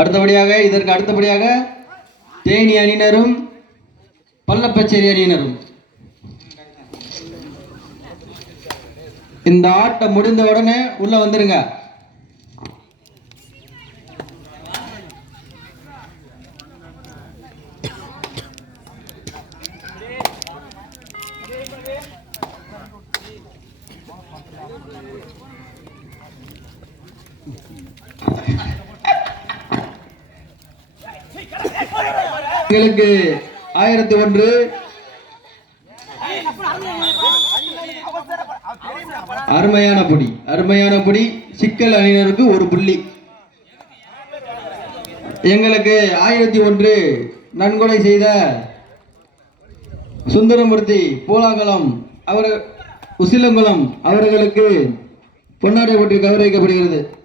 அடுத்தபடியாக இதற்கு அடுத்தபடியாக தேனி அணியினரும் பள்ளப்பச்சேரி அணியினரும். இந்த ஆட்டம் முடிந்த உடனே உள்ள வந்துருங்க. எங்களுக்கு ஆயிரத்தி ஒன்று. அருமையான புடி அருமையான புடி. சிக்கல் அணியினருக்கு ஒரு புள்ளி. எங்களுக்கு ஆயிரத்தி ஒன்று. நன்கொடை செய்த சுந்தரமூர்த்தி பூலாங்குளம் அவர் உசிலங்குளம் அவர்களுக்கு பொன்னாடை போட்டு கௌரவிக்கப்படுகிறது.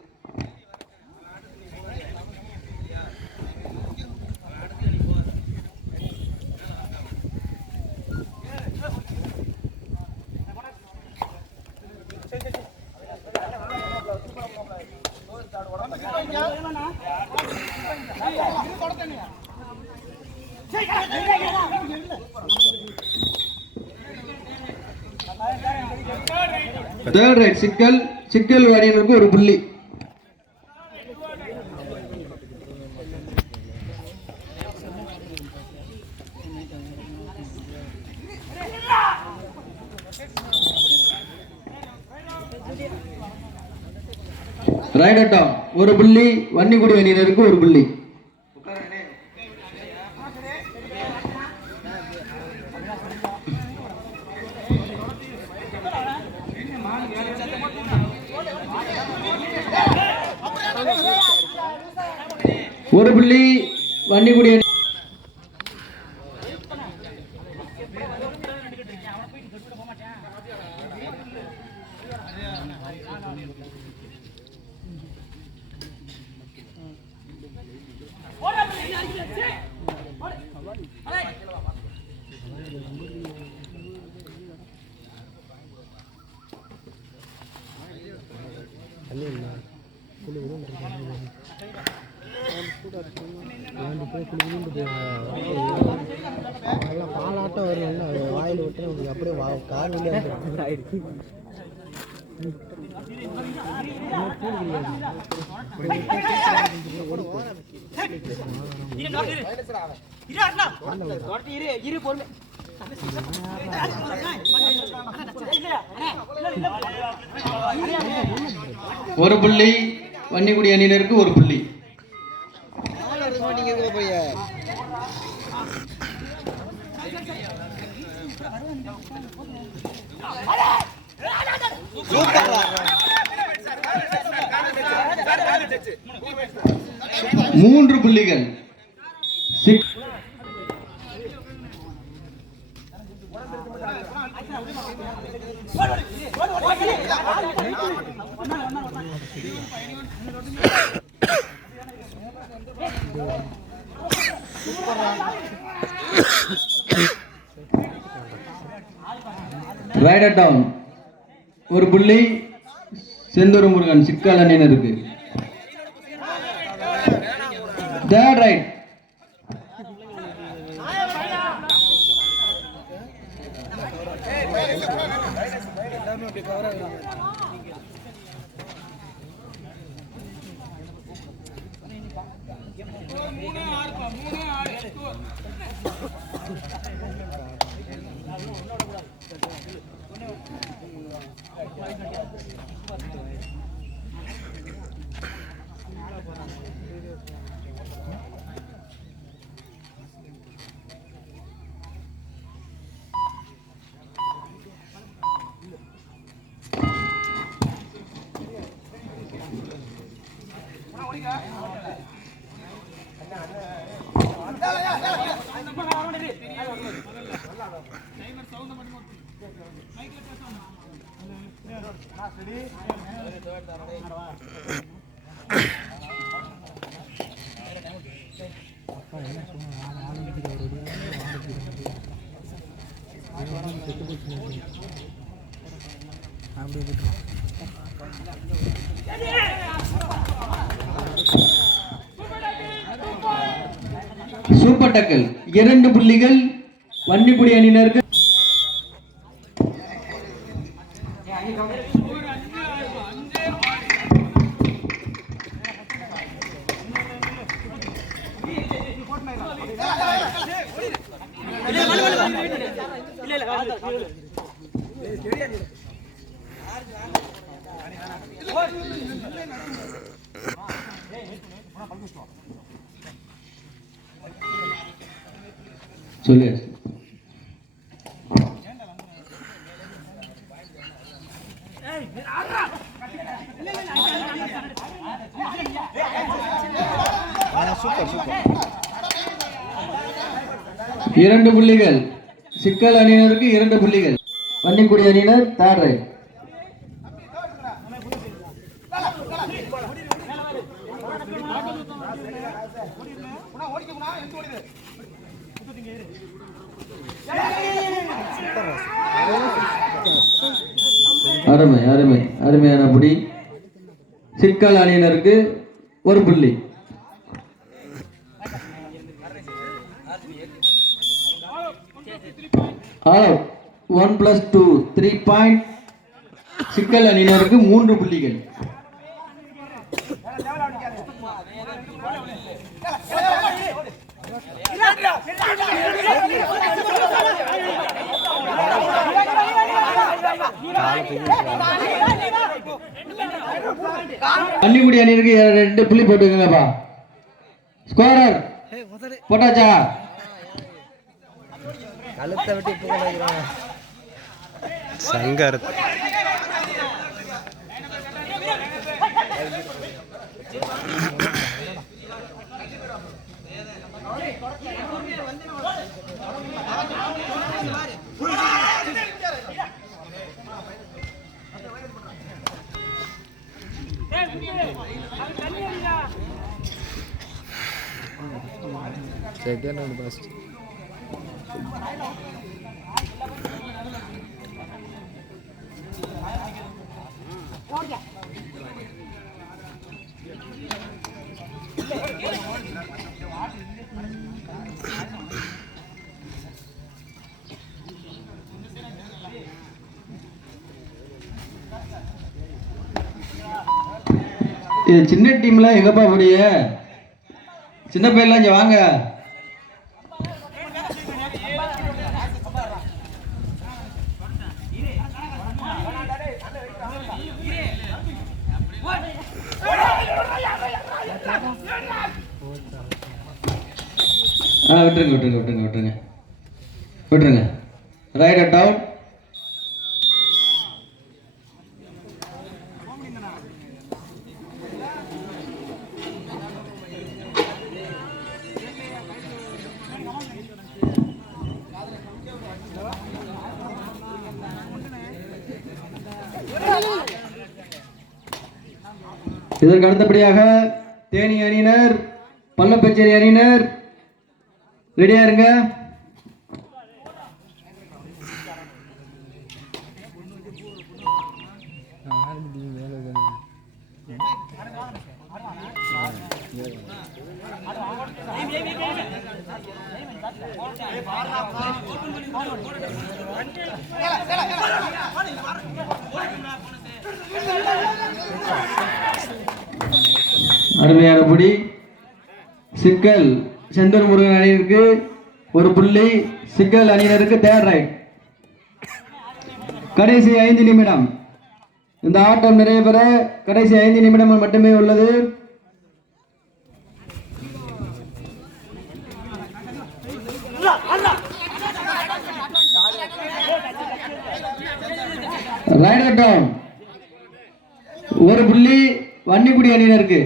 தேர்ட் ரைட் சிக்கல் சிக்கல் அணியினருக்கு ஒரு புள்ளி ரைட் அட்டம் ஒரு புள்ளி வன்னிக்குடி அணியினருக்கு ஒரு புள்ளி ஒரு புள்ளி வன்னிக்குடி அணி நல்லா ஒரு புள்ளி வன்னிக்குடி அணியினருக்கு ஒரு புள்ளி. மூன்று புள்ளிகள். ரைடர் டவுன் ஒரு புள்ளி செந்தூர் முருகன் சிக்கல் அணியினருக்கு. தேர்ட் ரைட் அப்படியே சூப்பர் டக்கல் இரண்டு புள்ளிகள். வன்னிப்புடி அணியினருக்கு சொல்லு. இரண்டு புள்ளிகள். சிக்கல் அணியினருக்கு இரண்டு புள்ளிகள். வன்னிக்குடி அணியினர் தேர்ட் ரைட் அருமை அருமை அருமையான புடி சிக்கல் அணியினருக்கு ஒரு புள்ளி. One plus two three point Sikkal அணியினருக்கு மூன்று புள்ளிகள். கன்னிக்குடி அணியினருக்கு ரெண்டு புள்ளி போட்டுக்கங்கப்பா. ஸ்கோரர் போட்டாச்சா? கழுத்தை விட்டு இப்போ கொண்டாடுறாங்க சங்கர் செகண்ட் அண்ட் இது சின்ன டீம்ல எங்கப்பா முடிய சின்ன பையன்லாம் இங்க வாங்க. ஆ விட்டுருங்க விட்டுருங்க விட்டுருங்க விட்டுருங்க. விட்டுருங்க. ரைட் அட் அவுட் இதற்கு அடுத்தபடியாக தேனி அணியினர் பள்ளப்பச்சேரி அணியினர் ரெடியா இருங்க அருமையான புடி சிக்கல் செந்தூர் முருகன் அணியிற்கு ஒரு புள்ளி சிக்கல் அணியினருக்கு தேர்ட் ரைட் கடைசி ஐந்து நிமிடம். இந்த ஆட்டம் நிறைய பெற கடைசி ஐந்து நிமிடம் மட்டுமே உள்ளது. ரைடர் ஒரு புள்ளி வன்னிக்குடி அணியினருக்கு.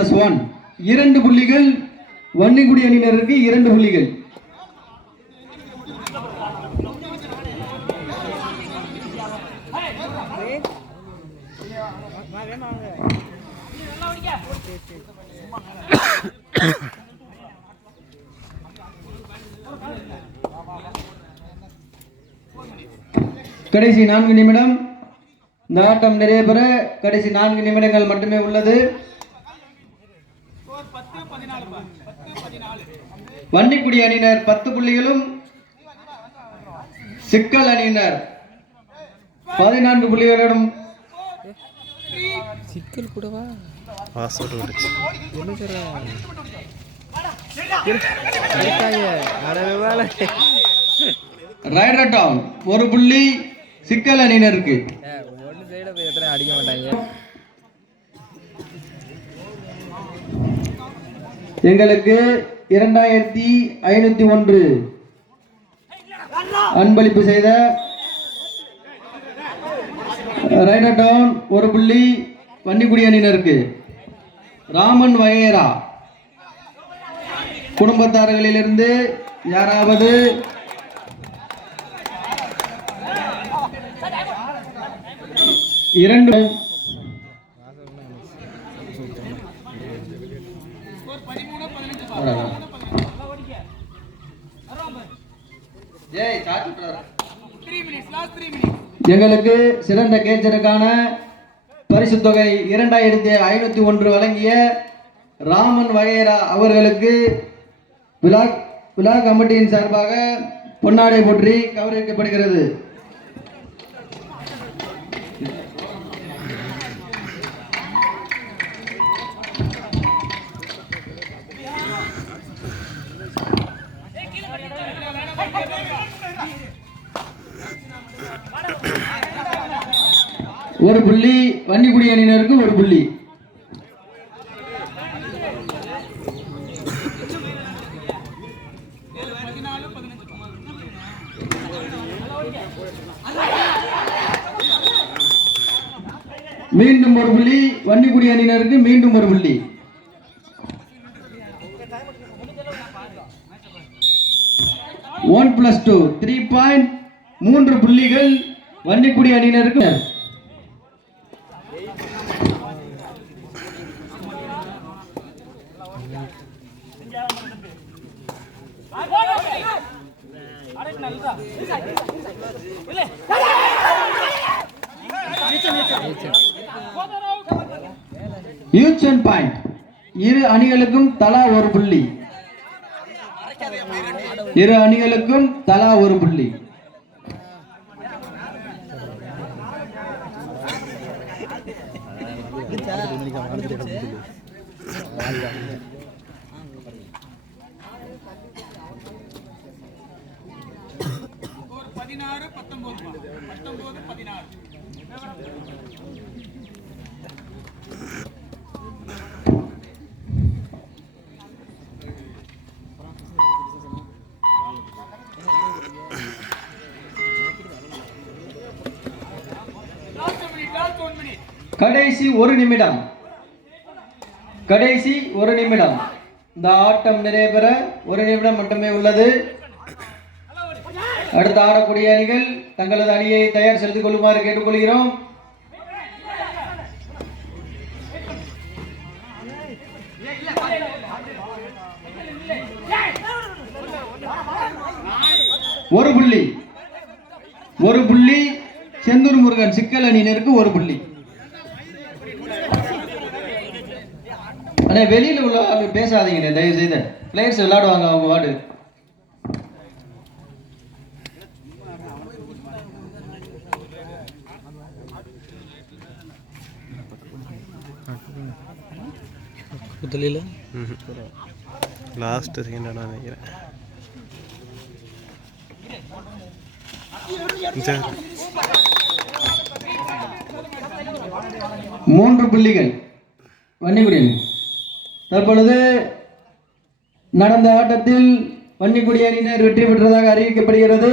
பிளஸ் ஒன் இரண்டு புள்ளிகள் வன்னிக்குடி அணியினருக்கு இரண்டு புள்ளிகள். கடைசி நான்கு நிமிடம் இந்த ஆட்டம் நிறைய பெற கடைசி நான்கு நிமிடங்கள் மட்டுமே உள்ளது. வன்னிக்குடி அணியினர் பத்து புள்ளிகளும் சிக்கல் அணியினர். பதினான்கு புள்ளிகளுடன் சிக்கல் கூடவா? ரைடர் டவுன் ஒரு புள்ளி சிக்கல் அணியினருக்கு. அடிக்க மாட்டாங்க? எங்களுக்கு இரண்டாயிரத்தி ஐநூத்தி ஒன்று. அன்பளிப்பு செய்த ரைடர் டவுன் ஒரு புள்ளி வன்னிக்குடி அணியினருக்கு. ராமன் வகையரா குடும்பத்தார்களிலிருந்து யாராவது இரண்டு எங்களுக்கு சிறந்த கேச்சருக்கான பரிசு தொகை இரண்டாயிரத்தி ஐநூத்தி ஒன்று வழங்கிய ராமன் வகையரா அவர்களுக்கு விழா விழா கமிட்டியின் சார்பாக பொன்னாடை போற்றி கௌரவிக்கப்படுகிறது. ஒரு புள்ளி வன்னிக்குடி அணியினருக்கு ஒரு புள்ளி. மீண்டும் ஒரு புள்ளி வன்னிக்குடி அணியினருக்கு மீண்டும் ஒரு புள்ளி. One plus two three point மூன்று புள்ளிகள் வன்னிக்குடி அணியினருக்கு. யூச்சன் பாயிண்ட் இரு அணிகளுக்கும் தலா ஒரு புள்ளி இரு அணிகளுக்கும் தலா ஒரு புள்ளி கடைசி ஒரு நிமிடம். கடைசி ஒரு நிமிடம். இந்த ஆட்டம் நிறைவேற ஒரு நிமிடம் மட்டுமே உள்ளது. அடுத்து ஆடக்கூடிய அணிகள் தங்களது அணியை தயார் செய்து கொள்ளுமாறு கேட்டுக்கொள்கிறோம். ஒரு புள்ளி. ஒரு புள்ளி. செந்தூர் முருகன் சிக்கல் அணியினருக்கு ஒரு புள்ளி. அண்ணே வெளியில் உள்ள ஆளு பேசாதீங்கண்ணே தயவு செய்து பிளேயர்ஸ் விளையாடுவாங்க அவங்க வார்டு புத்தலில் லாஸ்ட் செகண்டாக நினைக்கிறேன். மூன்று புள்ளிகள். வன்னிக்குடி அணி. தற்பொழுது நடந்த ஆட்டத்தில் வன்னிக்குடி அணியினர் வெற்றி பெற்றதாக அறிவிக்கப்படுகிறது.